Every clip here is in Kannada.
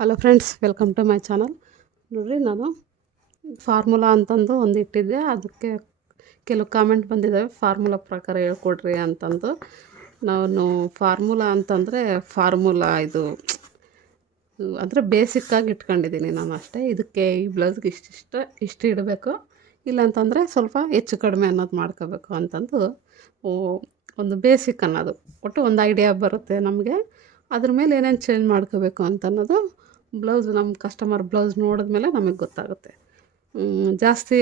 Hello friends, welcome to my channel. ನೋಡಿರಿ, ನಾನು ಫಾರ್ಮುಲಾ ಅಂತಂದು ಒಂದು ಇಟ್ಟಿದ್ದೆ. ಅದಕ್ಕೆ ಕೆಲವು ಕಾಮೆಂಟ್ ಬಂದಿದ್ದಾವೆ, ಫಾರ್ಮುಲಾ ಪ್ರಕಾರ ಹೇಳ್ಕೊಡ್ರಿ ಅಂತಂದು. ನಾನು ಫಾರ್ಮುಲಾ ಅಂತಂದರೆ ಫಾರ್ಮುಲಾ ಇದು ಅಂದರೆ ಬೇಸಿಕ್ಕಾಗಿ ಇಟ್ಕೊಂಡಿದ್ದೀನಿ ನಾನು ಅಷ್ಟೇ. ಇದಕ್ಕೆ ಈ ಬ್ಲೌಸ್ಗೆ ಇಷ್ಟು ಇಡಬೇಕು, ಇಲ್ಲಾಂತಂದರೆ ಸ್ವಲ್ಪ ಹೆಚ್ಚು ಕಡಿಮೆ ಅನ್ನೋದು ಮಾಡ್ಕೋಬೇಕು ಅಂತಂದು ಒಂದು ಬೇಸಿಕ್ ಅನ್ನೋದು. ಒಟ್ಟು ಒಂದು ಐಡಿಯಾ ಬರುತ್ತೆ ನಮಗೆ. ಅದ್ರ ಮೇಲೆ ಏನೇನು ಚೇಂಜ್ ಮಾಡ್ಕೋಬೇಕು ಅಂತ ಅನ್ನೋದು ಬ್ಲೌಸ್ ನಮ್ಮ ಕಸ್ಟಮರ್ ಬ್ಲೌಸ್ ನೋಡಿದ್ಮೇಲೆ ನಮಗೆ ಗೊತ್ತಾಗುತ್ತೆ. ಜಾಸ್ತಿ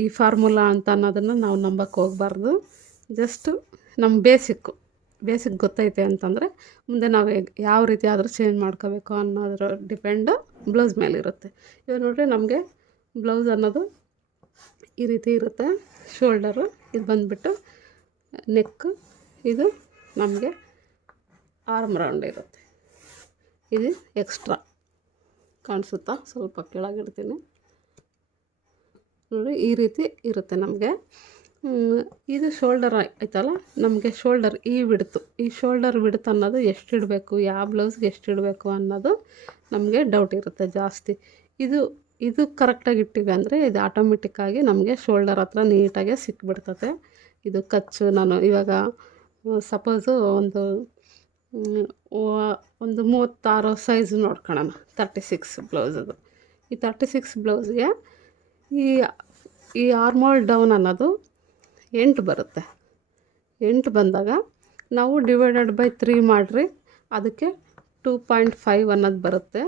ಈ ಫಾರ್ಮುಲಾ ಅಂತ ಅನ್ನೋದನ್ನು ನಾವು ನಂಬಕ್ಕೆ ಹೋಗಬಾರ್ದು. ಜಸ್ಟು ನಮ್ಮ ಬೇಸಿಕ್ ಗೊತ್ತೈತೆ ಅಂತಂದರೆ ಮುಂದೆ ನಾವು ಯಾವ ರೀತಿ ಆದರೂ ಚೇಂಜ್ ಮಾಡ್ಕೋಬೇಕು ಅನ್ನೋದ್ರ ಡಿಪೆಂಡು ಬ್ಲೌಸ್ ಮೇಲಿರುತ್ತೆ. ಇವಾಗ ನೋಡಿರಿ, ನಮಗೆ ಬ್ಲೌಸ್ ಅನ್ನೋದು ಈ ರೀತಿ ಇರುತ್ತೆ. ಶೋಲ್ಡರು ಇದು ಬಂದುಬಿಟ್ಟು ನೆಕ್ಕು, ಇದು ನಮಗೆ ಆರ್ಮ್ ರೌಂಡ್ ಇರುತ್ತೆ. ಇದು ಎಕ್ಸ್ಟ್ರಾ ಕಾಣಿಸುತ್ತಾ, ಸ್ವಲ್ಪ ಕೆಳಗಿಡ್ತೀನಿ ನೋಡಿ. ಈ ರೀತಿ ಇರುತ್ತೆ ನಮಗೆ. ಇದು ಶೋಲ್ಡರ್ ಆಯ್ತಲ್ಲ, ನಮಗೆ ಶೋಲ್ಡರ್ ಈ ಶೋಲ್ಡರ್ ವಿಡ್ತ್ ಅನ್ನೋದು ಎಷ್ಟು ಇಡಬೇಕು, ಯಾವ ಬ್ಲೌಸ್ಗೆ ಎಷ್ಟು ಇಡಬೇಕು ಅನ್ನೋದು ನಮಗೆ ಡೌಟ್ ಇರುತ್ತೆ ಜಾಸ್ತಿ. ಇದು ಕರೆಕ್ಟಾಗಿ ಇಟ್ಟಿವಿ ಅಂದರೆ ಇದು ಆಟೋಮೆಟಿಕ್ಕಾಗಿ ನಮಗೆ ಶೋಲ್ಡರ್ ಹತ್ರ ನೀಟಾಗೆ ಸಿಕ್ಬಿಡ್ತದೆ. ಇದು ಕಚ್ಚು ನಾನು ಇವಾಗ ಸಪೋಸು ಒಂದು 36 ಸೈಜ್ ನೋಡ್ಕೊಳ್ಳೋಣ. 36 ಬ್ಲೌಸದು. ಈ 36 ಬ್ಲೌಸ್ಗೆ ಈ ಆರ್ಮೋಲ್ ಡೌನ್ ಅನ್ನೋದು 8 ಬರುತ್ತೆ. 8 ಬಂದಾಗ ನಾವು ಡಿವೈಡೆಡ್ ಬೈ 3 ಮಾಡಿರಿ, ಅದಕ್ಕೆ 2.5 ಅನ್ನೋದು ಬರುತ್ತೆ.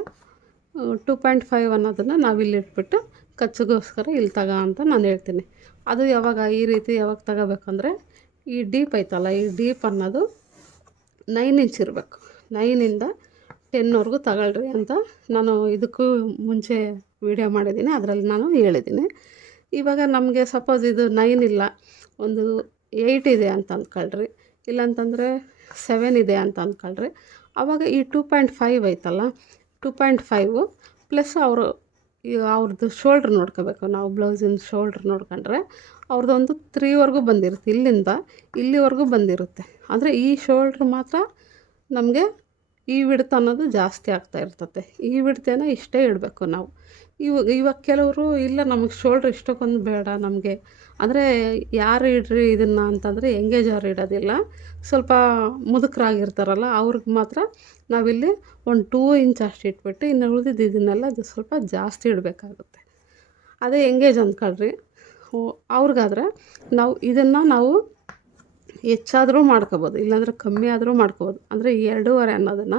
2.5 ಅನ್ನೋದನ್ನು ನಾವು ಇಲ್ಲಿ ಇಟ್ಬಿಟ್ಟು ಕಚ್ಚಿಗೋಸ್ಕರ ಇಲ್ಲಿ ಅಂತ ನಾನು ಹೇಳ್ತೀನಿ. ಅದು ಯಾವಾಗ ಈ ರೀತಿ ಯಾವಾಗ ತಗೋಬೇಕಂದ್ರೆ, ಈ ಡೀಪ್ ಐತಲ್ಲ, ಈ ಡೀಪ್ ಅನ್ನೋದು 9 ಇಂಚ್ ಇರಬೇಕು. 9ಇಂದ 10ವರೆಗೂ ತಗೊಳ್ರಿ ಅಂತ ನಾನು ಇದಕ್ಕೂ ಮುಂಚೆ ವಿಡಿಯೋ ಮಾಡಿದ್ದೀನಿ, ಅದರಲ್ಲಿ ನಾನು ಹೇಳಿದ್ದೀನಿ. ಇವಾಗ ನಮಗೆ ಸಪೋಸ್ ಇದು 9 ಇಲ್ಲ, ಒಂದು 8 ಇದೆ ಅಂತ ಅಂದ್ಕೊಳ್ರಿ, ಇಲ್ಲಾಂತಂದರೆ 7 ಇದೆ ಅಂತ ಅಂದ್ಕೊಳ್ರಿ. ಆವಾಗ ಈ 2.5 ಐತಲ್ಲ, 2.5 ಪ್ಲಸ್ ಅವ್ರದ್ದು ಶೋಲ್ಡ್ರ್ ನೋಡ್ಕೋಬೇಕು ನಾವು. ಬ್ಲೌಸಿನ ಶೋಲ್ಡ್ರ್ ನೋಡ್ಕೊಂಡ್ರೆ ಅವ್ರದ್ದೊಂದು 3ವರೆಗೂ ಬಂದಿರುತ್ತೆ, ಇಲ್ಲಿಂದ ಇಲ್ಲಿವರೆಗೂ ಬಂದಿರುತ್ತೆ. ಅಂದರೆ ಈ ಶೋಲ್ಡ್ರ್ ಮಾತ್ರ ನಮಗೆ ಈ ವಿಡ್ತ್ ಅನ್ನೋದು ಜಾಸ್ತಿ ಆಗ್ತಾ ಇರ್ತದೆ. ಈ ವಿಡ್ತೇನ ಇಷ್ಟೇ ಇಡಬೇಕು ನಾವು. ಇವಾಗ ಕೆಲವರು ಇಲ್ಲ, ನಮಗೆ ಶೋಲ್ಡ್ರ್ ಇಷ್ಟಕ್ಕೊಂದು ಬೇಡ ನಮಗೆ ಅಂದರೆ, ಯಾರು ಇಡ್ರಿ ಇದನ್ನು ಅಂತಂದರೆ ಎಂಗೇಜ್ ಅವ್ರು ಇಡೋದಿಲ್ಲ. ಸ್ವಲ್ಪ ಮುದುಕರಾಗಿರ್ತಾರಲ್ಲ, ಅವ್ರಿಗೆ ಮಾತ್ರ ನಾವಿಲ್ಲಿ ಒಂದು 2 ಇಂಚ್ ಅಷ್ಟು ಇಟ್ಬಿಟ್ಟು ಇನ್ನು ಉಳಿದಿದ್ದು ಇದನ್ನೆಲ್ಲ ಸ್ವಲ್ಪ ಜಾಸ್ತಿ ಇಡಬೇಕಾಗುತ್ತೆ. ಅದೇ ಎಂಗೇಜ್ ಅಂದ್ಕೊಳ್ರಿ, ಅವ್ರಿಗಾದ್ರೆ ನಾವು ಹೆಚ್ಚಾದರೂ ಮಾಡ್ಕೋಬೋದು, ಇಲ್ಲಾಂದರೆ ಕಮ್ಮಿ ಆದರೂ ಮಾಡ್ಕೋಬೋದು. ಅಂದರೆ 2.5 ಅನ್ನೋದನ್ನು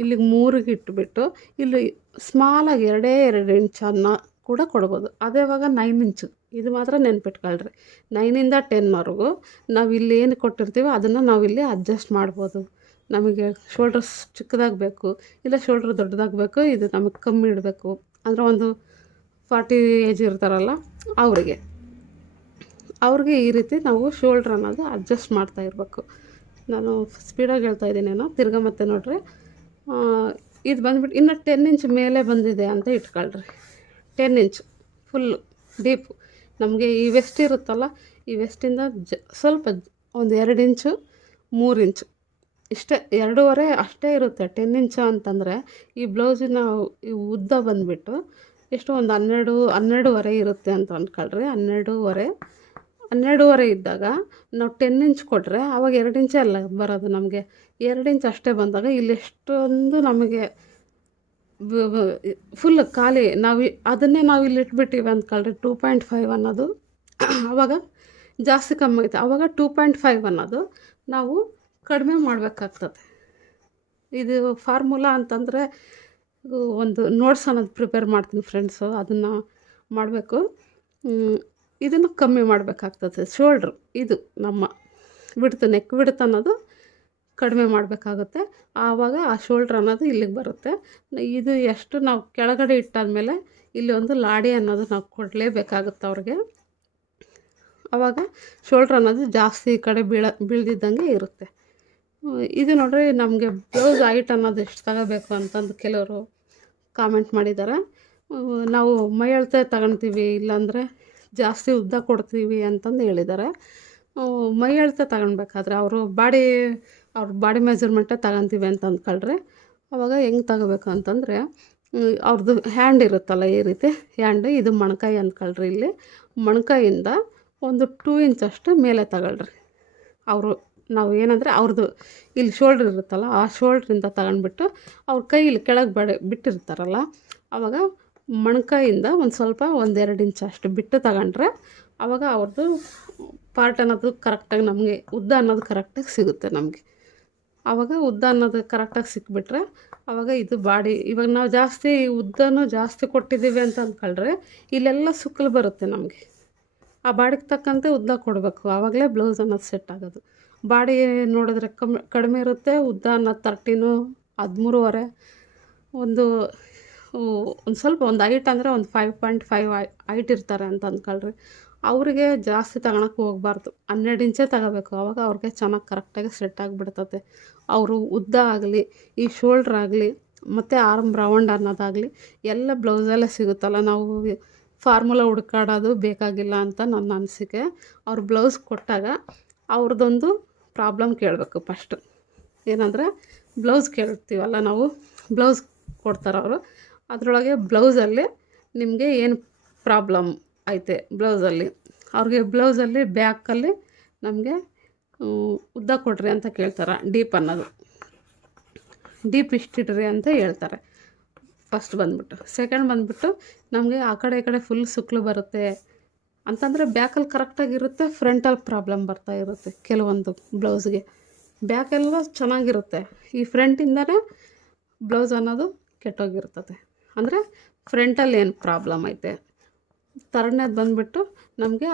ಇಲ್ಲಿಗೆ 3ಗೆ ಇಟ್ಬಿಟ್ಟು ಇಲ್ಲಿ ಸ್ಮಾಲಾಗಿ 2 ಇಂಚನ್ನು ಕೂಡ ಕೊಡ್ಬೋದು. ಅದೇ ಇವಾಗ 9 ಇಂಚು, ಇದು ಮಾತ್ರ ನೆನ್ಪಿಟ್ಕೊಳ್ರಿ. 9ಇಂದ 10ವರೆಗೂ ನಾವು ಇಲ್ಲಿ ಏನು ಕೊಟ್ಟಿರ್ತೀವೋ ಅದನ್ನು ನಾವಿಲ್ಲಿ ಅಡ್ಜಸ್ಟ್ ಮಾಡ್ಬೋದು. ನಮಗೆ ಶೋಲ್ಡ್ರ್ ಚಿಕ್ಕದಾಗಿ ಬೇಕು, ಇಲ್ಲ ಶೋಲ್ಡ್ರ್ ದೊಡ್ಡದಾಗಬೇಕು, ಇದು ನಮಗೆ ಕಮ್ಮಿ ಇಡಬೇಕು ಅಂದರೆ ಒಂದು 40 ಏಜ್ ಇರ್ತಾರಲ್ಲ ಅವ್ರಿಗೆ ಈ ರೀತಿ ನಾವು ಶೋಲ್ಡ್ರ್ ಅನ್ನೋದು ಅಡ್ಜಸ್ಟ್ ಮಾಡ್ತಾ ಇರಬೇಕು. ನಾನು ಸ್ಪೀಡಾಗಿ ಹೇಳ್ತಾ ಇದ್ದೀನೇನೋ, ತಿರ್ಗಾ ಮತ್ತೆ ನೋಡ್ರಿ. ಇದು ಬಂದುಬಿಟ್ಟು ಇನ್ನು 10 ಇಂಚ್ ಮೇಲೆ ಬಂದಿದೆ ಅಂತ ಇಟ್ಕೊಳ್ರಿ. 10 ಇಂಚ್ ಫುಲ್ಲು ಡೀಪು ನಮಗೆ ಈ ವೆಸ್ಟ್ ಇರುತ್ತಲ್ಲ, ಈ ವೆಸ್ಟಿಂದ ಸ್ವಲ್ಪ ಒಂದು 2 ಇಂಚು 3 ಇಂಚು ಇಷ್ಟೇ, 2.5 ಅಷ್ಟೇ ಇರುತ್ತೆ. 10 ಇಂಚು ಅಂತಂದರೆ ಈ ಬ್ಲೌಸಿನ ಈ ಉದ್ದ ಬಂದುಬಿಟ್ಟು ಎಷ್ಟು, ಒಂದು 12.5 ಇರುತ್ತೆ ಅಂತ ಅಂದ್ಕೊಳ್ರಿ. 12.5 ಇದ್ದಾಗ ನಾವು 10 ಇಂಚ್ ಕೊಟ್ಟರೆ ಆವಾಗ 2 ಇಂಚೇ ಅಲ್ಲ ಬರೋದು ನಮಗೆ. 2 ಇಂಚ್ ಅಷ್ಟೇ ಬಂದಾಗ ಇಲ್ಲಿ ಎಷ್ಟೊಂದು ನಮಗೆ ಫುಲ್ ಖಾಲಿ. ಅದನ್ನೇ ನಾವು ಇಲ್ಲಿ ಇಟ್ಬಿಟ್ಟಿವಿ ಅಂದ್ಕೊಳ್ರಿ 2.5 ಅನ್ನೋದು, ಆವಾಗ ಜಾಸ್ತಿ ಕಮ್ಮಿ ಆಗುತ್ತೆ. ಆವಾಗ 2.5 ಅನ್ನೋದು ನಾವು ಕಡಿಮೆ ಮಾಡಬೇಕಾಗ್ತದೆ. ಇದು ಫಾರ್ಮುಲಾ ಅಂತಂದರೆ ಒಂದು ನೋಟ್ಸ್ ಅನ್ನೋದು ಪ್ರಿಪೇರ್ ಮಾಡ್ತೀನಿ ಫ್ರೆಂಡ್ಸು, ಅದನ್ನು ಮಾಡಬೇಕು. ಇದನ್ನು ಕಮ್ಮಿ ಮಾಡಬೇಕಾಗ್ತದೆ. ಶೋಲ್ಡ್ರು ಇದು ನಮ್ಮ ನೆಕ್ ವಿಡ್ತ್ ಅನ್ನೋದು ಕಡಿಮೆ ಮಾಡಬೇಕಾಗುತ್ತೆ. ಆವಾಗ ಆ ಶೋಲ್ಡ್ರ್ ಅನ್ನೋದು ಇಲ್ಲಿಗೆ ಬರುತ್ತೆ. ಇದು ಎಷ್ಟು ನಾವು ಕೆಳಗಡೆ ಇಟ್ಟಾದಮೇಲೆ ಇಲ್ಲಿ ಒಂದು ಲಾಡಿ ಅನ್ನೋದು ನಾವು ಕೊಡಲೇಬೇಕಾಗುತ್ತೆ ಅವ್ರಿಗೆ. ಆವಾಗ ಶೋಲ್ಡ್ರ್ ಅನ್ನೋದು ಜಾಸ್ತಿ ಈ ಕಡೆ ಬೀಳ್ದಿದ್ದಂಗೆ ಇರುತ್ತೆ. ಇದು ನೋಡ್ರಿ, ನಮಗೆ ಬ್ಲೌಸ್ ಹೈಟ್ ಅನ್ನೋದು ಎಷ್ಟು ತಗೋಬೇಕು ಅಂತಂದು ಕೆಲವರು ಕಾಮೆಂಟ್ ಮಾಡಿದ್ದಾರೆ. ನಾವು ಮೈ ಅಳತೆ ತಗೊಳ್ತೀವಿ, ಇಲ್ಲಾಂದರೆ ಜಾಸ್ತಿ ಉದ್ದ ಕೊಡ್ತೀವಿ ಅಂತಂದು ಹೇಳಿದ್ದಾರೆ. ಮೈ ಅಳತೆ ತಗೊಳ್ಬೇಕಾದ್ರೆ ಅವ್ರ ಬಾಡಿ ಮೆಜರ್ಮೆಂಟೇ ತಗೊತೀವಿ ಅಂತ ಅಂದ್ಕೊಳ್ರಿ. ಆವಾಗ ಹೆಂಗೆ ತಗೋಬೇಕು ಅಂತಂದರೆ, ಅವ್ರದ್ದು ಹ್ಯಾಂಡ್ ಇರುತ್ತಲ್ಲ ಈ ರೀತಿ ಹ್ಯಾಂಡ್, ಇದು ಮೊಣಕೈ ಅಂದ್ಕೊಳ್ರಿ. ಇಲ್ಲಿ ಮೊಣಕೈಯಿಂದ ಒಂದು 2 ಇಂಚಷ್ಟು ಮೇಲೆ ತಗೊಳ್ರಿ. ಅವರು ನಾವು ಏನಂದರೆ ಅವ್ರದ್ದು ಇಲ್ಲಿ ಶೋಲ್ಡ್ರ್ ಇರುತ್ತಲ್ಲ, ಆ ಶೋಲ್ಡ್ರಿಂದ ತಗೊಂಡ್ಬಿಟ್ಟು ಅವ್ರ ಕೈ ಇಲ್ಲಿ ಕೆಳಗೆ ಬಿಟ್ಟಿರ್ತಾರಲ್ಲ, ಆವಾಗ ಮೊಣಕೈಯಿಂದ ಒಂದು ಸ್ವಲ್ಪ 1-2 ಇಂಚ್ ಅಷ್ಟು ಬಿಟ್ಟು ತಗೊಂಡ್ರೆ ಆವಾಗ ಅವ್ರದ್ದು ಪಾರ್ಟ್ ಅನ್ನೋದು ಕರೆಕ್ಟಾಗಿ ನಮಗೆ ಉದ್ದ ಅನ್ನೋದು ಕರೆಕ್ಟಾಗಿ ಸಿಗುತ್ತೆ ನಮಗೆ. ಆವಾಗ ಉದ್ದ ಅನ್ನೋದು ಕರೆಕ್ಟಾಗಿ ಸಿಕ್ಬಿಟ್ರೆ ಆವಾಗ ಇದು ಬಾಡಿ, ಇವಾಗ ನಾವು ಜಾಸ್ತಿ ಉದ್ದನೂ ಜಾಸ್ತಿ ಕೊಟ್ಟಿದ್ದೀವಿ ಅಂತ ಅಂದ್ಕೊಳ್ರೆ ಇಲ್ಲೆಲ್ಲ ಸುಕ್ಕಲು ಬರುತ್ತೆ ನಮಗೆ. ಆ ಬಾಡಿಗೆ ತಕ್ಕಂತೆ ಉದ್ದ ಕೊಡಬೇಕು, ಆವಾಗಲೇ ಬ್ಲೌಸ್ ಅನ್ನೋದು ಸೆಟ್ ಆಗೋದು. ಬಾಡಿ ನೋಡಿದ್ರೆ ಕಡಿಮೆ ಇರುತ್ತೆ, ಉದ್ದ ಅನ್ನೋದು 13, 13.5, ಒಂದು ಸ್ವಲ್ಪ ಒಂದು ಹೈಟ್ ಅಂದರೆ ಒಂದು 5.5 ಹೈಟ್ ಇರ್ತಾರೆ ಅಂತ ಅಂದ್ಕೊಳ್ರಿ. ಅವರಿಗೆ ಜಾಸ್ತಿ ತಗೊಳಕ್ಕೆ ಹೋಗ್ಬಾರ್ದು, 12 ಇಂಚೇ ತಗೋಬೇಕು. ಆವಾಗ ಅವ್ರಿಗೆ ಚೆನ್ನಾಗಿ ಕರೆಕ್ಟಾಗಿ ಸೆಟ್ ಆಗಿಬಿಡ್ತದೆ. ಅವರು ಉದ್ದ ಆಗಲಿ, ಈ ಶೋಲ್ಡ್ರ್ ಆಗಲಿ, ಮತ್ತು ಆರ್ಮ್ ರೌಂಡ್ ಅನ್ನೋದಾಗಲಿ ಎಲ್ಲ ಬ್ಲೌಸಲ್ಲೇ ಸಿಗುತ್ತಲ್ಲ. ನಾವು ಫಾರ್ಮುಲಾ ಹುಡುಕಾಡೋದು ಬೇಕಾಗಿಲ್ಲ ಅಂತ ನನ್ನ ಅನಿಸಿಕೆ. ಅವ್ರು ಬ್ಲೌಸ್ ಕೊಟ್ಟಾಗ ಅವ್ರದ್ದೊಂದು ಪ್ರಾಬ್ಲಮ್ ಕೇಳಬೇಕು ಫಸ್ಟು. ಏನಂದರೆ ಬ್ಲೌಸ್ ಕೇಳ್ತೀವಲ್ಲ ನಾವು, ಬ್ಲೌಸ್ ಕೊಡ್ತಾರೆ ಅವರು, ಅದರೊಳಗೆ ಬ್ಲೌಸಲ್ಲಿ ನಿಮಗೆ ಏನು ಪ್ರಾಬ್ಲಮ್ ಐತೆ ಬ್ಲೌಸಲ್ಲಿ, ಅವ್ರಿಗೆ ಬ್ಲೌಸಲ್ಲಿ ಬ್ಯಾಕಲ್ಲಿ ನಮಗೆ ಉದ್ದ ಕೊಡ್ರಿ ಅಂತ ಕೇಳ್ತಾರೆ. ಡೀಪ್ ಅನ್ನೋದು ಡೀಪ್ ಇಷ್ಟಿಡ್ರಿ ಅಂತ ಹೇಳ್ತಾರೆ ಫಸ್ಟ್ ಬಂದುಬಿಟ್ಟು. ಸೆಕೆಂಡ್ ಬಂದುಬಿಟ್ಟು ನಮಗೆ ಆ ಕಡೆ ಈ ಕಡೆ ಫುಲ್ ಸುಕ್ಕಲು ಬರುತ್ತೆ ಅಂತಂದರೆ ಬ್ಯಾಕಲ್ಲಿ ಕರೆಕ್ಟಾಗಿರುತ್ತೆ, ಫ್ರಂಟಲ್ಲಿ ಪ್ರಾಬ್ಲಮ್ ಬರ್ತಾ ಇರುತ್ತೆ ಕೆಲವೊಂದು ಬ್ಲೌಸ್ಗೆ. ಬ್ಯಾಕೆಲ್ಲ ಚೆನ್ನಾಗಿರುತ್ತೆ, ಈ ಫ್ರಂಟಿಂದನೇ ಬ್ಲೌಸ್ ಅನ್ನೋದು ಕೆಟ್ಟೋಗಿರ್ತದೆ. ಅಂದರೆ ಫ್ರಂಟಲ್ಲಿ ಏನು ಪ್ರಾಬ್ಲಮ್ ಐತೆ. ಥರ್ಡ್ನೇದು ಬಂದುಬಿಟ್ಟು ನಮಗೆ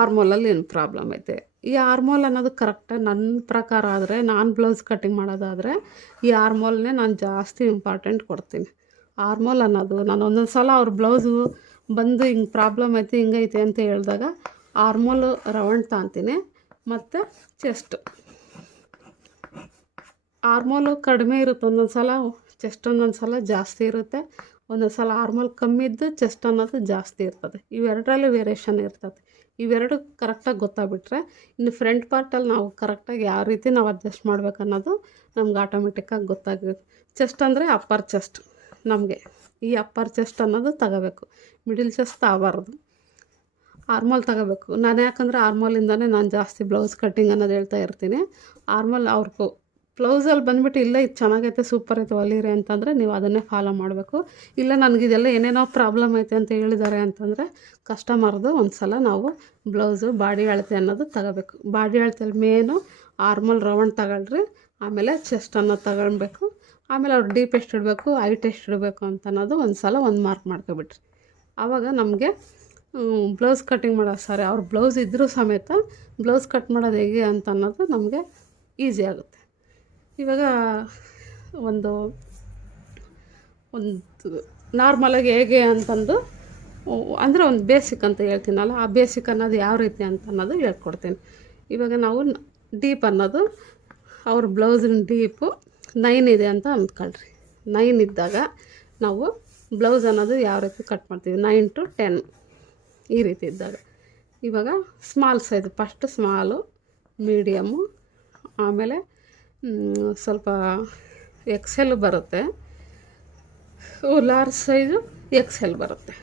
ಆರ್ಮೋಲಲ್ಲಿ ಏನು ಪ್ರಾಬ್ಲಮ್ ಐತೆ. ಈ ಆರ್ಮೋಲ್ ಅನ್ನೋದು ಕರೆಕ್ಟಾಗಿ ನನ್ನ ಪ್ರಕಾರ ಆದರೆ, ನಾನು ಬ್ಲೌಸ್ ಕಟ್ಟಿಂಗ್ ಮಾಡೋದಾದರೆ ಈ ಆರ್ಮೋಲ್ನೇ ನಾನು ಜಾಸ್ತಿ ಇಂಪಾರ್ಟೆಂಟ್ ಕೊಡ್ತೀನಿ. ಆರ್ಮೋಲ್ ಅನ್ನೋದು ನಾನು ಒಂದೊಂದು ಸಲ ಅವ್ರ ಬ್ಲೌಸು ಬಂದು ಹಿಂಗೆ ಪ್ರಾಬ್ಲಮ್ ಐತೆ ಹಿಂಗೈತೆ ಅಂತ ಹೇಳಿದಾಗ ಆರ್ಮೋಲು ರೌಂಡ್ ತಾಂತೀನಿ. ಮತ್ತು ಚೆಸ್ಟ್ ಆರ್ಮೋಲು ಕಡಿಮೆ ಇರುತ್ತೆ, ಒಂದೊಂದು ಸಲ ಚೆಸ್ಟ್ ಒಂದೊಂದು ಸಲ ಜಾಸ್ತಿ ಇರುತ್ತೆ, ಒಂದೊಂದು ಸಲ ಆರ್ಮೋಲ್ ಕಮ್ಮಿ ಇದ್ದು ಚೆಸ್ಟ್ ಅನ್ನೋದು ಜಾಸ್ತಿ ಇರ್ತದೆ. ಇವೆರಡರಲ್ಲಿ ವೇರಿಯೇಷನ್ ಇರ್ತದೆ. ಇವೆರಡು ಕರೆಕ್ಟಾಗಿ ಗೊತ್ತಾಗ್ಬಿಟ್ರೆ ಇನ್ನು ಫ್ರಂಟ್ ಪಾರ್ಟಲ್ಲಿ ನಾವು ಕರೆಕ್ಟಾಗಿ ಯಾವ ರೀತಿ ನಾವು ಅಡ್ಜಸ್ಟ್ ಮಾಡ್ಬೇಕು ಅನ್ನೋದು ನಮ್ಗೆ ಆಟೋಮೆಟಿಕ್ಕಾಗಿ ಗೊತ್ತಾಗುತ್ತೆ. ಚೆಸ್ಟ್ ಅಂದರೆ ಅಪ್ಪರ್ ಚೆಸ್ಟ್, ನಮಗೆ ಈ ಅಪ್ಪರ್ ಚೆಸ್ಟ್ ಅನ್ನೋದು ತಗೋಬೇಕು, ಮಿಡಿಲ್ ಚೆಸ್ಟ್ ತಗೋಬಾರ್ದು, ಆರ್ಮೋಲ್ ತಗೋಬೇಕು. ನಾನು ಯಾಕಂದರೆ ಆರ್ಮೋಲಿಂದನೇ ನಾನು ಜಾಸ್ತಿ ಬ್ಲೌಸ್ ಕಟ್ಟಿಂಗ್ ಅನ್ನೋದು ಹೇಳ್ತಾ ಇರ್ತೀನಿ. ಆರ್ಮೋಲ್ ಅವ್ರಿಗೂ ಬ್ಲೌಸಲ್ಲಿ ಬಂದುಬಿಟ್ಟು ಇಲ್ಲ ಇದು ಚೆನ್ನಾಗೈತೆ ಸೂಪರ್ ಐತೆ ಹೊಲೀರಿ ಅಂತಂದರೆ ನೀವು ಅದನ್ನೇ ಫಾಲೋ ಮಾಡಬೇಕು. ಇಲ್ಲ ನನಗಿದೆಲ್ಲ ಏನೇನೋ ಪ್ರಾಬ್ಲಮ್ ಐತೆ ಅಂತ ಹೇಳಿದ್ದಾರೆ ಅಂತಂದರೆ ಕಸ್ಟಮರ್ದು ಒಂದು ಸಲ ನಾವು ಬ್ಲೌಸು ಬಾಡಿ ಅಳತೆ ಅನ್ನೋದು ತಗೋಬೇಕು. ಬಾಡಿ ಅಳತೆಯಲ್ಲಿ ಮೇನು ಆರ್ಮಲ್ ರೌಂಡ್ ತಗೊಳ್ರಿ, ಆಮೇಲೆ ಚೆಸ್ಟ್ ಅನ್ನೋದು ತಗೊಳ್ಬೇಕು, ಆಮೇಲೆ ಅವ್ರು ಡೀಪ್ ಎಷ್ಟು ಇಡಬೇಕು, ಹೈಟ್ ಎಷ್ಟು ಇಡಬೇಕು ಅಂತ ಅನ್ನೋದು ಒಂದು ಸಲ ಒಂದು ಮಾರ್ಕ್ ಮಾಡ್ಕೊಬಿಟ್ರಿ. ಆವಾಗ ನಮಗೆ ಬ್ಲೌಸ್ ಕಟ್ಟಿಂಗ್ ಮಾಡೋ ಅವ್ರ ಬ್ಲೌಸ್ ಇದ್ದರೂ ಸಮೇತ ಬ್ಲೌಸ್ ಕಟ್ ಮಾಡೋದು ಹೇಗೆ ಅಂತ ಅನ್ನೋದು ನಮಗೆ ಈಸಿ ಆಗುತ್ತೆ. ಇವಾಗ ಒಂದು ನಾರ್ಮಲಾಗಿ ಹೇಗೆ ಅಂತಂದು ಅಂದರೆ ಒಂದು ಬೇಸಿಕ್ ಅಂತ ಹೇಳ್ತೀನಲ್ಲ, ಆ ಬೇಸಿಕ್ ಅನ್ನೋದು ಯಾವ ರೀತಿ ಅಂತ ಅನ್ನೋದು ಹೇಳ್ಕೊಡ್ತೀನಿ. ಇವಾಗ ನಾವು ಡೀಪ್ ಅನ್ನೋದು ಅವ್ರ ಬ್ಲೌಸಿನ ಡೀಪು 9 ಇದೆ ಅಂತ ಅಂದ್ಕೊಳ್ರಿ. 9 ಇದ್ದಾಗ ನಾವು ಬ್ಲೌಸ್ ಅನ್ನೋದು ಯಾವ ರೀತಿ ಕಟ್ ಮಾಡ್ತೀವಿ, 9 to 10 ಈ ರೀತಿ ಇದ್ದಾಗ. ಇವಾಗ small size first small, medium, ಆಮೇಲೆ ಸ್ವಲ್ಪ ಎಕ್ಸೆಲ್ ಬರುತ್ತೆ, ಲಾರ್ಜ್ ಸೈಜು ಎಕ್ಸೆಲ್ ಬರುತ್ತೆ.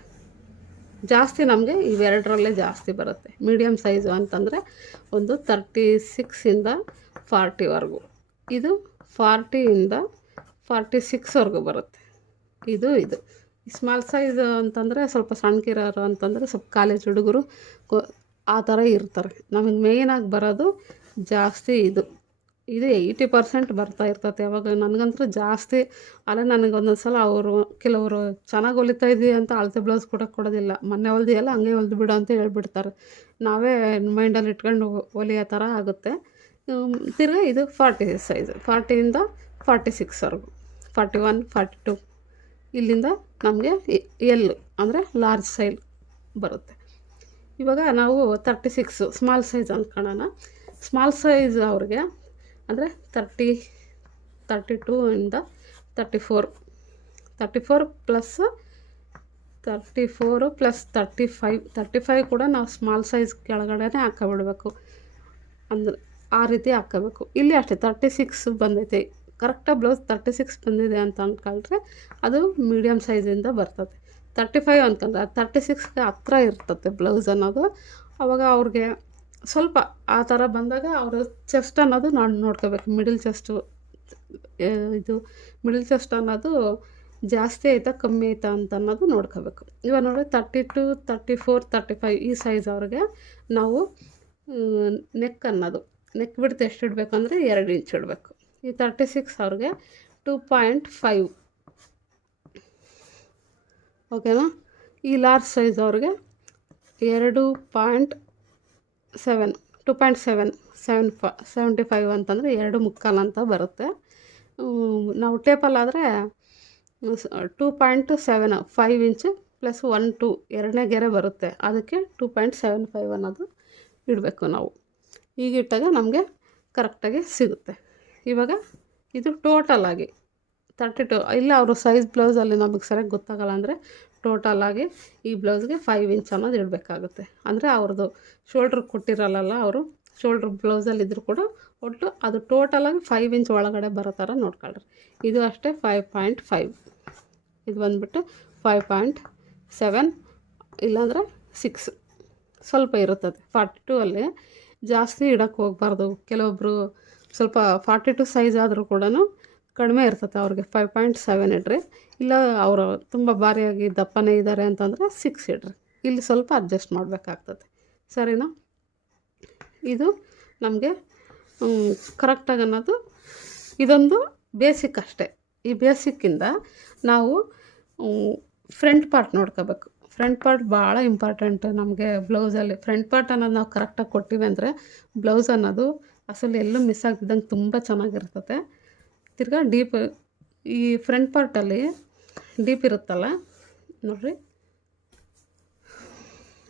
ಜಾಸ್ತಿ ನಮಗೆ ಇವೆರಡರಲ್ಲೇ ಜಾಸ್ತಿ ಬರುತ್ತೆ. ಮೀಡಿಯಮ್ ಸೈಜು ಅಂತಂದರೆ ಒಂದು 36ಇಂದ 40ವರೆಗೂ, ಇದು 40ಇಂದ 46ವರೆಗೂ ಬರುತ್ತೆ. ಇದು ಸ್ಮಾಲ್ ಸೈಜ್ ಅಂತಂದರೆ ಸ್ವಲ್ಪ ಸಣ್ಣಕಿರೋರು ಅಂತಂದರೆ ಸ್ವಲ್ಪ ಕಾಲೇಜ್ ಹುಡುಗರು ಆ ಥರ ಇರ್ತಾರೆ. ನಮಗೆ ಮೇಯ್ನಾಗಿ ಬರೋದು ಜಾಸ್ತಿ ಇದು 80% ಬರ್ತಾ ಇರ್ತದೆ. ಅವಾಗ ನನಗಂತೂ ಜಾಸ್ತಿ ಅಲ್ಲ, ನನಗೆ ಒಂದೊಂದು ಸಲ ಕೆಲವರು ಚೆನ್ನಾಗಿ ಹೊಲಿತಾ ಇದ್ದೀವಿ ಅಂತ ಅಳತೆ ಬ್ಲೌಸ್ ಕೊಡೋದಿಲ್ಲ. ಮೊನ್ನೆ ಹೊಲ್ದಿಯಲ್ಲ ಹಂಗೆ ಹೊಲ್ದು ಬಿಡು ಅಂತ ಹೇಳ್ಬಿಡ್ತಾರೆ. ನಾವೇ ಮೈಂಡಲ್ಲಿ ಇಟ್ಕೊಂಡು ಹೊಲಿಯೋ ಥರ ಆಗುತ್ತೆ. ತಿರ್ಗಿ ಇದು 40 ಸೈಜು, 40ಇಂದ 46ವರೆಗೂ, 41, 42 ಇಲ್ಲಿಂದ ನಮಗೆ ಎಲ್ಲು ಅಂದರೆ ಲಾರ್ಜ್ ಸೈಜ್ ಬರುತ್ತೆ. ಇವಾಗ ನಾವು 36 ಸ್ಮಾಲ್ ಸೈಜ್ ಅಂದ್ಕೊಳ್ಳೋಣ. ಸ್ಮಾಲ್ ಸೈಜ್ ಅವ್ರಿಗೆ ಅಂದರೆ 32ಇಂದ 34 ಪ್ಲಸ್ 34 ಪ್ಲಸ್ 35 ಕೂಡ ನಾವು ಸ್ಮಾಲ್ ಸೈಜ್ ಕೆಳಗಡೆನೇ ಹಾಕ್ಕೊಬಿಡ್ಬೇಕು. ಅಂದರೆ ಆ ರೀತಿ ಹಾಕ್ಕೋಬೇಕು. ಇಲ್ಲಿ ಅಷ್ಟೇ 36 ಬಂದೈತೆ ಕರೆಕ್ಟಾಗಿ ಬ್ಲೌಸ್ 36 ಬಂದಿದೆ ಅಂತ ಅಂದ್ಕೊಂಡ್ರೆ ಅದು ಮೀಡಿಯಮ್ ಸೈಜಿಂದ ಬರ್ತದೆ. 35 ಅಂದ್ಕೊಂಡ್ರೆ ಅದು 36ಗೆ ಹತ್ರ ಇರ್ತದೆ ಬ್ಲೌಸ್ ಅನ್ನೋದು. ಆವಾಗ ಅವ್ರಿಗೆ ಸ್ವಲ್ಪ ಆ ಥರ ಬಂದಾಗ ಅವರು ಚೆಸ್ಟ್ ಅನ್ನೋದು ನೋಡ್ಕೋಬೇಕು. ಮಿಡಲ್ ಚೆಸ್ಟು ಇದು ಮಿಡಲ್ ಚೆಸ್ಟ್ ಅನ್ನೋದು ಜಾಸ್ತಿ ಆಯಿತಾ ಕಮ್ಮಿ ಆಯಿತಾ ಅಂತ ಅನ್ನೋದು ನೋಡ್ಕೋಬೇಕು. ಇವಾಗ ನೋಡಿ 32, 34, 35 ಈ ಸೈಜ್ ಅವ್ರಿಗೆ ನಾವು ನೆಕ್ ಅನ್ನೋದು ನೆಕ್ ಬಿಡ್ತು ಎಷ್ಟು ಇಡಬೇಕು ಅಂದರೆ 2 ಇಂಚ್ ಇಡಬೇಕು. ಈ 36 ಅವ್ರಿಗೆ 2.5 ಓಕೆನಾ. ಈ ಲಾರ್ಜ್ ಸೈಜ್ ಅವ್ರಿಗೆ 2.75 ಅಂತಂದರೆ 2.25 ಅಂತ ಬರುತ್ತೆ. ನಾವು ಟೇಪಲ್ಲಾದರೆ 2.7 5 ಇಂಚು ಪ್ಲಸ್ 1 2 ಎರಡನೇ ಗೆರೆ ಬರುತ್ತೆ, ಅದಕ್ಕೆ 2.75 ಅನ್ನೋದು ಇಡಬೇಕು ನಾವು. ಈಗಿಟ್ಟಾಗ ನಮಗೆ ಕರೆಕ್ಟಾಗಿ ಸಿಗುತ್ತೆ. ಇವಾಗ ಇದು ಟೋಟಲಾಗಿ 32 ಇಲ್ಲ ಅವರು ಸೈಜ್ ಬ್ಲೌಸಲ್ಲಿ ನಮಗೆ ಸರಿಯಾಗಿ ಗೊತ್ತಾಗಲ್ಲ ಅಂದರೆ ಟೋಟಲಾಗಿ ಈ ಬ್ಲೌಸ್ಗೆ 5 ಇಂಚ್ ಅನ್ನೋದು ಇಡಬೇಕಾಗುತ್ತೆ. ಅಂದರೆ ಅವ್ರದ್ದು ಶೋಲ್ಡ್ರ್ ಕೊಟ್ಟಿರಲ್ಲ, ಅವರು ಶೋಲ್ಡ್ರ್ ಬ್ಲೌಸಲ್ಲಿ ಇದ್ದರೂ ಕೂಡ ಒಟ್ಟು ಅದು ಟೋಟಲಾಗಿ 5 ಇಂಚ್ ಒಳಗಡೆ ಬರೋ ಥರ ನೋಡ್ಕೊಳ್ರಿ. ಇದು ಅಷ್ಟೇ 5.5, ಇದು ಬಂದುಬಿಟ್ಟು 5.7 ಇಲ್ಲಾಂದರೆ 6 ಸ್ವಲ್ಪ ಇರುತ್ತದೆ. 42 ಅಲ್ಲಿ ಜಾಸ್ತಿ ಇಡೋಕ್ಕೆ ಹೋಗ್ಬಾರ್ದು. ಕೆಲವೊಬ್ಬರು ಸ್ವಲ್ಪ 42 ಸೈಜ್ ಆದರೂ ಕೂಡ ಕಡಿಮೆ ಇರ್ತದೆ ಅವ್ರಿಗೆ 5.7 ಇಡ್ರಿ. ಇಲ್ಲ ಅವರು ತುಂಬ ಭಾರಿಯಾಗಿ ದಪ್ಪನೇ ಇದ್ದಾರೆ ಅಂತಂದರೆ 6 ಇಡ್ರಿ. ಇಲ್ಲಿ ಸ್ವಲ್ಪ ಅಡ್ಜಸ್ಟ್ ಮಾಡಬೇಕಾಗ್ತದೆ, ಸರಿನಾ. ಇದು ನಮಗೆ ಕರೆಕ್ಟಾಗಿ ಅನ್ನೋದು ಇದೊಂದು ಬೇಸಿಕ್ ಅಷ್ಟೇ. ಈ ಬೇಸಿಕ್ಕಿಂದ ನಾವು ಫ್ರಂಟ್ ಪಾರ್ಟ್ ನೋಡ್ಕೋಬೇಕು. ಫ್ರಂಟ್ ಪಾರ್ಟ್ ಭಾಳ ಇಂಪಾರ್ಟೆಂಟ್ ನಮಗೆ ಬ್ಲೌಸಲ್ಲಿ. ಫ್ರಂಟ್ ಪಾರ್ಟ್ ಅನ್ನೋದು ನಾವು ಕರೆಕ್ಟಾಗಿ ಕೊಟ್ಟಿವಿ ಅಂದರೆ ಬ್ಲೌಸ್ ಅನ್ನೋದು ಅಸಲು ಎಲ್ಲೂ ಮಿಸ್ ಆಗ್ತಿದ್ದಂಗೆ ತುಂಬ ಚೆನ್ನಾಗಿರ್ತದೆ. ತಿರ್ಗಾ ಡೀಪ್ ಈ ಫ್ರಂಟ್ ಪಾರ್ಟಲ್ಲಿ ಡೀಪ್ ಇರುತ್ತಲ್ಲ ನೋಡಿರಿ,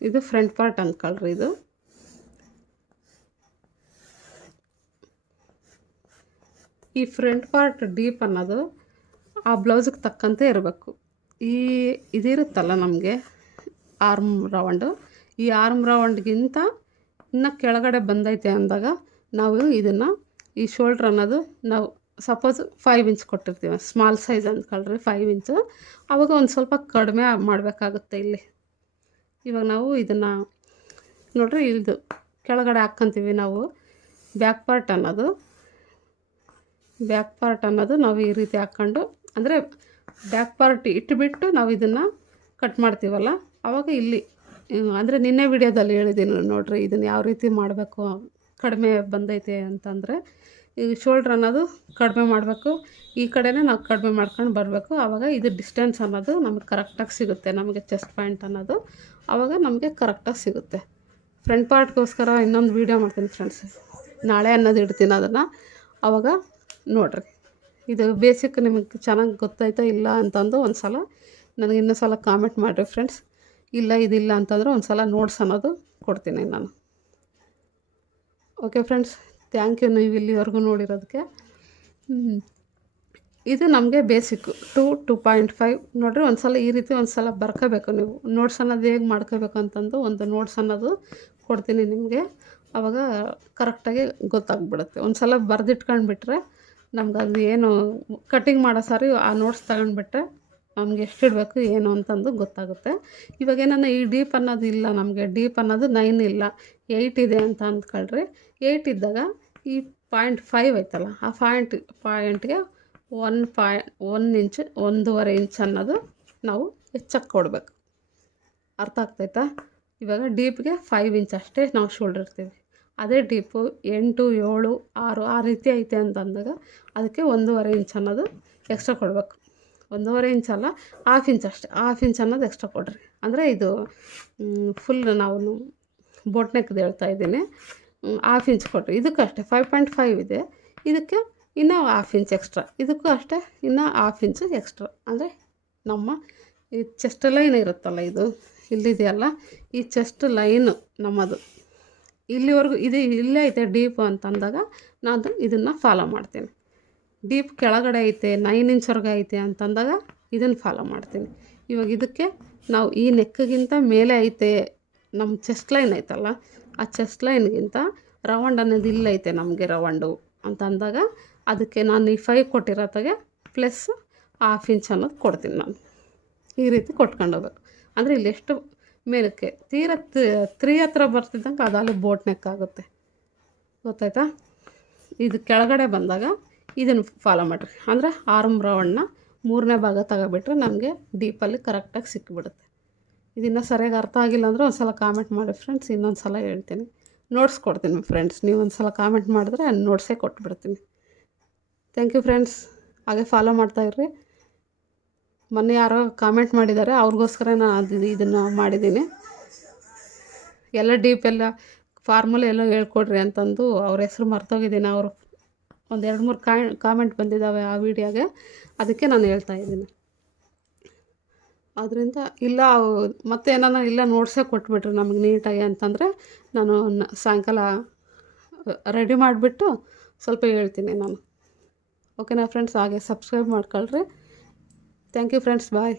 ಇದು ಫ್ರಂಟ್ ಪಾರ್ಟ್ ಅಂದ್ಕೊಳ್ರಿ. ಇದು ಈ ಫ್ರಂಟ್ ಪಾರ್ಟ್ ಡೀಪ್ ಅನ್ನೋದು ಆ ಬ್ಲೌಸಿಗೆ ತಕ್ಕಂತೆ ಇರಬೇಕು. ಇದಿರುತ್ತಲ್ಲ ನಮಗೆ ಆರ್ಮ್ ರೌಂಡು, ಈ ಆರ್ಮ್ ರೌಂಡ್ಗಿಂತ ಇನ್ನು ಕೆಳಗಡೆ ಬಂದೈತೆ ಅಂದಾಗ ನಾವು ಇದನ್ನು ಈ ಶೋಲ್ಡ್ರ್ ಅನ್ನೋದು ನಾವು ಸಪೋಸ್ 5 ಇಂಚ್ ಕೊಟ್ಟಿರ್ತೀವಿ, ಸ್ಮಾಲ್ ಸೈಜ್ ಅಂದ್ಕೊಳ್ರಿ 5 ಇಂಚು, ಆವಾಗ ಒಂದು ಸ್ವಲ್ಪ ಕಡಿಮೆ ಮಾಡಬೇಕಾಗುತ್ತೆ ಇಲ್ಲಿ. ಇವಾಗ ನಾವು ಇದನ್ನು ನೋಡ್ರಿ ಇದು ಕೆಳಗಡೆ ಹಾಕ್ಕೊಂತೀವಿ ನಾವು. ಬ್ಯಾಕ್ ಪಾರ್ಟ್ ಅನ್ನೋದು ನಾವು ಈ ರೀತಿ ಹಾಕ್ಕೊಂಡು, ಅಂದರೆ ಬ್ಯಾಕ್ ಪಾರ್ಟ್ ಇಟ್ಬಿಟ್ಟು ನಾವು ಇದನ್ನು ಕಟ್ ಮಾಡ್ತೀವಲ್ಲ, ಆವಾಗ ಇಲ್ಲಿ ಅಂದರೆ ನಿನ್ನೆ ವಿಡಿಯೋದಲ್ಲಿ ಹೇಳಿದ್ದೀನಿ ನೋಡಿರಿ ಇದನ್ನು ಯಾವ ರೀತಿ ಮಾಡಬೇಕು. ಕಡಿಮೆ ಬಂದೈತೆ ಅಂತಂದರೆ ಈ ಶೋಲ್ಡ್ರ್ ಅನ್ನೋದು ಕಡಿಮೆ ಮಾಡಬೇಕು, ಈ ಕಡೆನೇ ನಾವು ಕಡಿಮೆ ಮಾಡ್ಕೊಂಡು ಬರಬೇಕು. ಆವಾಗ ಇದು ಡಿಸ್ಟೆನ್ಸ್ ಅನ್ನೋದು ನಮಗೆ ಕರೆಕ್ಟಾಗಿ ಸಿಗುತ್ತೆ. ನಮಗೆ ಚೆಸ್ಟ್ ಪಾಯಿಂಟ್ ಅನ್ನೋದು ಆವಾಗ ನಮಗೆ ಕರೆಕ್ಟಾಗಿ ಸಿಗುತ್ತೆ. ಫ್ರಂಟ್ ಪಾರ್ಟ್ಗೋಸ್ಕರ ಇನ್ನೊಂದು ವೀಡಿಯೋ ಮಾಡ್ತೀನಿ ಫ್ರೆಂಡ್ಸ್, ನಾಳೆ ಅನ್ನೋದು ಇಡ್ತೀನಿ ಅದನ್ನು. ಆವಾಗ ನೋಡಿರಿ ಇದು ಬೇಸಿಕ್ ನಿಮಗೆ ಚೆನ್ನಾಗಿ ಗೊತ್ತಾಯ್ತಾ ಇಲ್ಲ ಅಂತಂದು ಒಂದು ಸಲ ನನಗೆ ಇನ್ನೊಂದು ಸಲ ಕಾಮೆಂಟ್ ಮಾಡಿರಿ ಫ್ರೆಂಡ್ಸ್. ಇಲ್ಲ ಇದಿಲ್ಲ ಅಂತಂದರೆ ಒಂದು ಸಲ ನೋಟ್ಸ್ ಅನ್ನೋದು ಕೊಡ್ತೀನಿ ನಾನು. ಓಕೆ ಫ್ರೆಂಡ್ಸ್, ಥ್ಯಾಂಕ್ ಯು ನೀವು ಇಲ್ಲಿವರೆಗೂ ನೋಡಿರೋದಕ್ಕೆ. ಇದು ನಮಗೆ ಬೇಸಿಕ್ಕು 2.5 ನೋಡಿರಿ. ಒಂದು ಸಲ ಈ ರೀತಿ ಒಂದು ಸಲ ಬರ್ಕೋಬೇಕು ನೀವು. ನೋಟ್ಸ್ ಅನ್ನೋದು ಹೇಗೆ ಮಾಡ್ಕೋಬೇಕು ಅಂತಂದು ಒಂದು ನೋಟ್ಸ್ ಅನ್ನೋದು ಕೊಡ್ತೀನಿ ನಿಮಗೆ, ಆವಾಗ ಕರೆಕ್ಟಾಗಿ ಗೊತ್ತಾಗ್ಬಿಡುತ್ತೆ. ಒಂದು ಸಲ ಬರೆದಿಟ್ಕೊಂಡ್ಬಿಟ್ರೆ ನಮ್ಗೆ ಅದು ಏನು ಕಟ್ಟಿಂಗ್ ಮಾಡೋ ಸಾರಿ ಆ ನೋಟ್ಸ್ ತಗೊಂಡ್ಬಿಟ್ರೆ ನಮ್ಗೆ ಎಷ್ಟು ಇಡಬೇಕು ಏನು ಅಂತಂದು ಗೊತ್ತಾಗುತ್ತೆ. ಇವಾಗ ಏನನ್ನ ಈ ಡೀಪ್ ಅನ್ನೋದು ಇಲ್ಲ, ನಮಗೆ ಡೀಪ್ ಅನ್ನೋದು 9 ಇಲ್ಲ 8 ಇದೆ ಅಂತ ಅಂದ್ಕೊಳ್ರಿ. 8 ಇದ್ದಾಗ ಈ 0.5 ಐತಲ್ಲ, ಆ ಪಾಯಿಂಟ್ಗೆ 1 ಇಂಚ್ 1.5 ಇಂಚ್ ಅನ್ನೋದು ನಾವು ಹೆಚ್ಚಕ್ಕೆ ಕೊಡಬೇಕು. ಅರ್ಥ ಆಗ್ತೈತಾ? ಇವಾಗ ಡೀಪ್ಗೆ 5 ಇಂಚ್ ಅಷ್ಟೇ ನಾವು ಶೋಲ್ಡ್ರ್ ಇರ್ತೀವಿ. ಅದೇ ಡೀಪು 8 7 6 ಆ ರೀತಿ ಐತೆ ಅಂತಂದಾಗ ಅದಕ್ಕೆ 1.5 ಇಂಚ್ ಅನ್ನೋದು ಎಕ್ಸ್ಟ್ರಾ ಕೊಡಬೇಕು. 1.5 ಇಂಚ್ ಅಲ್ಲ, 1/2 ಇಂಚ್ ಅಷ್ಟೇ. 1/2 ಇಂಚ್ ಅನ್ನೋದು ಎಕ್ಸ್ಟ್ರಾ ಕೊಡ್ರಿ. ಅಂದರೆ ಇದು ಫುಲ್ ನಾವು ಬೋಟ್ ನೆಕ್ದು ಹೇಳ್ತಾ ಇದ್ದೀನಿ. 1/2 ಇಂಚ್ ಕೊಡ್ರಿ. ಇದಕ್ಕೂ ಅಷ್ಟೇ 5.5 ಇದೆ, ಇದಕ್ಕೆ ಇನ್ನೂ 1/2 ಇಂಚ್ ಎಕ್ಸ್ಟ್ರಾ, ಇದಕ್ಕೂ ಅಷ್ಟೇ ಇನ್ನೂ 1/2 ಇಂಚು ಎಕ್ಸ್ಟ್ರಾ. ಅಂದರೆ ನಮ್ಮ ಈ ಚೆಸ್ಟ್ ಲೈನ್ ಇರುತ್ತಲ್ಲ, ಇದು ಇಲ್ಲಿದೆಯಲ್ಲ, ಈ ಚೆಸ್ಟ್ ಲೈನು ನಮ್ಮದು ಇಲ್ಲಿವರೆಗೂ ಇದು ಇಲ್ಲೇ ಐತೆ ಡೀಪು ಅಂತಂದಾಗ ನಾನು ಇದನ್ನು ಫಾಲೋ ಮಾಡ್ತೀನಿ. ಡೀಪ್ ಕೆಳಗಡೆ ಐತೆ 9 ಇಂಚ್ವರೆಗೆ ಐತೆ ಅಂತಂದಾಗ ಇದನ್ನು ಫಾಲೋ ಮಾಡ್ತೀನಿ. ಇವಾಗ ಇದಕ್ಕೆ ನಾವು ಈ ನೆಕ್ಕಿಗಿಂತ ಮೇಲೆ ಐತೆ ನಮ್ಮ ಚೆಸ್ಟ್ ಲೈನ್ ಐತಲ್ಲ, ಆ ಚೆಸ್ಟ್ ಲೈನ್ಗಿಂತ ರೌಂಡ್ ಅನ್ನೋದು ಇಲ್ಲ ಐತೆ ನಮಗೆ ರೌಂಡು ಅಂತ ಅಂದಾಗ ಅದಕ್ಕೆ ನಾನು ಈ 5 ಕೊಟ್ಟಿರೋತ್ತಾಗೆ ಪ್ಲಸ್ ½ ಇಂಚ್ ಅನ್ನೋದು ಕೊಡ್ತೀನಿ ನಾನು. ಈ ರೀತಿ ಕೊಟ್ಕೊಂಡು ಹೋಗ್ಬೇಕು. ಅಂದರೆ ಇಲ್ಲಿ ಎಷ್ಟು ಮೇಲಕ್ಕೆ ತೀರ 3 ಹತ್ರ ಬರ್ತಿದ್ದಂಗೆ ಅದಾಗಲೇ ಬೋಟ್ ನೆಕ್ ಆಗುತ್ತೆ. ಗೊತ್ತಾಯ್ತಾ? ಇದು ಕೆಳಗಡೆ ಬಂದಾಗ ಇದನ್ನು ಫಾಲೋ ಮಾಡಿರಿ. ಅಂದರೆ ಆರ್ಮ್ ರೌಂಡ್ನ 3ನೇ ಭಾಗ ತಗೊಬಿಟ್ರೆ ನಮಗೆ ಡೀಪಲ್ಲಿ ಕರೆಕ್ಟಾಗಿ ಸಿಕ್ಕಿಬಿಡುತ್ತೆ. ಇದನ್ನು ಸರಿಯಾಗಿ ಅರ್ಥ ಆಗಿಲ್ಲ ಅಂದರೆ ಒಂದು ಸಲ ಕಾಮೆಂಟ್ ಮಾಡಿ ಫ್ರೆಂಡ್ಸ್. ಇನ್ನೊಂದು ಸಲ ಹೇಳ್ತೀನಿ, ನೋಟ್ಸ್ ಕೊಡ್ತೀನಿ ಫ್ರೆಂಡ್ಸ್. ನೀವು ಒಂದು ಸಲ ಕಾಮೆಂಟ್ ಮಾಡಿದ್ರೆ ನೋಟ್ಸೇ ಕೊಟ್ಬಿಡ್ತೀನಿ. Thank you friends. ಹಾಗೆ ಫಾಲೋ ಮಾಡ್ತಾಯಿರ್ರಿ. ಮೊನ್ನೆ ಯಾರೋ ಕಾಮೆಂಟ್ ಮಾಡಿದ್ದಾರೆ, ಅವ್ರಿಗೋಸ್ಕರ ನಾನು ಇದನ್ನು ಮಾಡಿದ್ದೀನಿ. ಎಲ್ಲ ಡೀಪೆಲ್ಲ ಫಾರ್ಮುಲಾ ಎಲ್ಲ ಹೇಳ್ಕೊಡ್ರಿ ಅಂತಂದು ಅವ್ರ ಹೆಸ್ರು ಮರ್ತೋಗಿದ್ದೀನಿ. ಅವರು ಒಂದು 2-3 ಕಾಮೆಂಟ್ ಬಂದಿದ್ದಾವೆ ಆ ವಿಡಿಯೋಗೆ, ಅದಕ್ಕೆ ನಾನು ಹೇಳ್ತಾಯಿದ್ದೀನಿ. ಅದರಿಂದ ಇಲ್ಲ ಮತ್ತೆ ಏನಾನ ಇಲ್ಲ ನೋಟ್ಸೇ ಕೊಟ್ಬಿಟ್ರಿ ನಮಗೆ ನೀಟಾಗಿ ಅಂತಂದರೆ ನಾನು ಸಾಯಂಕಾಲ ರೆಡಿ ಮಾಡಿಬಿಟ್ಟು ಸ್ವಲ್ಪ ಹೇಳ್ತೀನಿ ನಾನು. ಓಕೆನಾ ಫ್ರೆಂಡ್ಸ್? ಹಾಗೆ ಸಬ್ಸ್ಕ್ರೈಬ್ ಮಾಡ್ಕೊಳ್ರಿ. Thank you friends. ಬಾಯ್.